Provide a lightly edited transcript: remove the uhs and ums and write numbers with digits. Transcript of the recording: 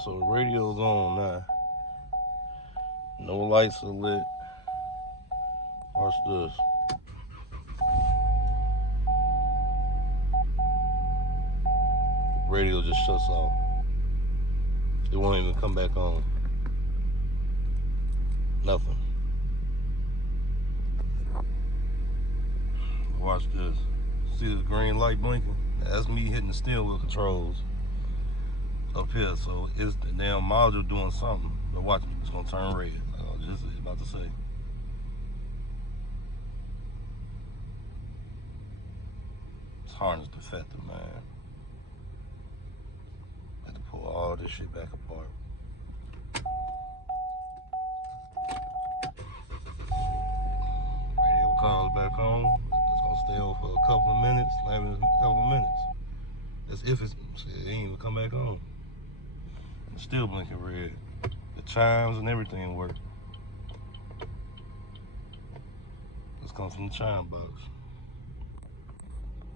So the radio's on now. No lights are lit. Watch this. Radio just shuts off. It won't even come back on. Nothing. Watch this. See the green light blinking? That's me hitting the steering wheel controls up here. So it's the damn module doing something. But watch it, it's gonna turn red. Just about to say. This harness defective, man. I had to pull all this shit back apart. Radio comes back on. It's gonna stay on for a couple of minutes, not even a couple of minutes. That's if it ain't even come back on. It's still blinking red. The chimes and everything work. This comes from the chime box.